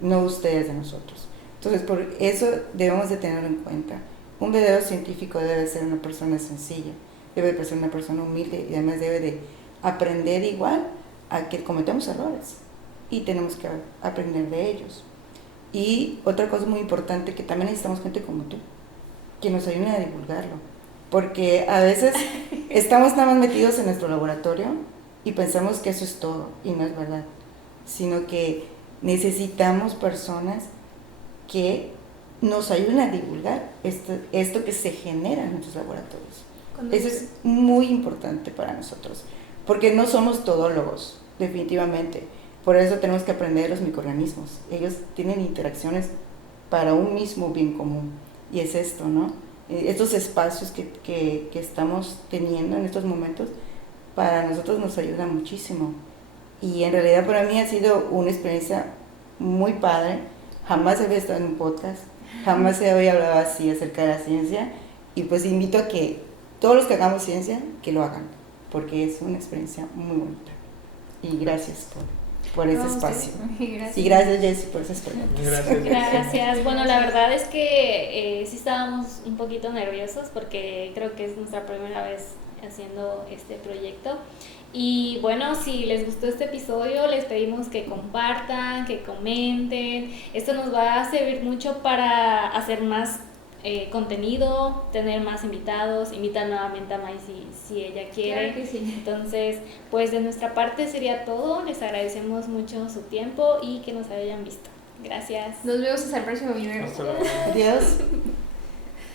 no ustedes de nosotros. Entonces por eso debemos de tenerlo en cuenta. Un verdadero científico debe ser una persona sencilla, debe de ser una persona humilde y además debe de aprender igual a que cometemos errores y tenemos que aprender de ellos. Y otra cosa muy importante, que también necesitamos gente como tú, que nos ayude a divulgarlo, porque a veces estamos nada más metidos en nuestro laboratorio y pensamos que eso es todo, y no es verdad, sino que necesitamos personas que nos ayuden a divulgar esto que se genera en nuestros laboratorios. Eso es muy importante para nosotros, porque no somos todólogos, definitivamente. Por eso tenemos que aprender de los microorganismos. Ellos tienen interacciones para un mismo bien común. Y es esto, ¿no? Estos espacios que estamos teniendo en estos momentos, para nosotros nos ayudan muchísimo. Y en realidad para mí ha sido una experiencia muy padre. Jamás había estado en un podcast, jamás se había hablado así acerca de la ciencia. Y pues invito a que todos los que hagamos ciencia, que lo hagan, porque es una experiencia muy bonita. Y gracias por ese espacio. Gracias. Y gracias, Jessy, por esas preguntas. Gracias. Gracias. Bueno, la verdad es que sí estábamos un poquito nerviosos porque creo que es nuestra primera vez haciendo este proyecto. Y bueno, si les gustó este episodio, les pedimos que compartan, que comenten. Esto nos va a servir mucho para hacer más contenido, tener más invitados, invitar nuevamente a May si ella quiere. Claro que sí. Entonces, pues de nuestra parte sería todo. Les agradecemos mucho su tiempo y que nos hayan visto. Gracias. Nos vemos hasta el próximo video. Hasta luego. Adiós.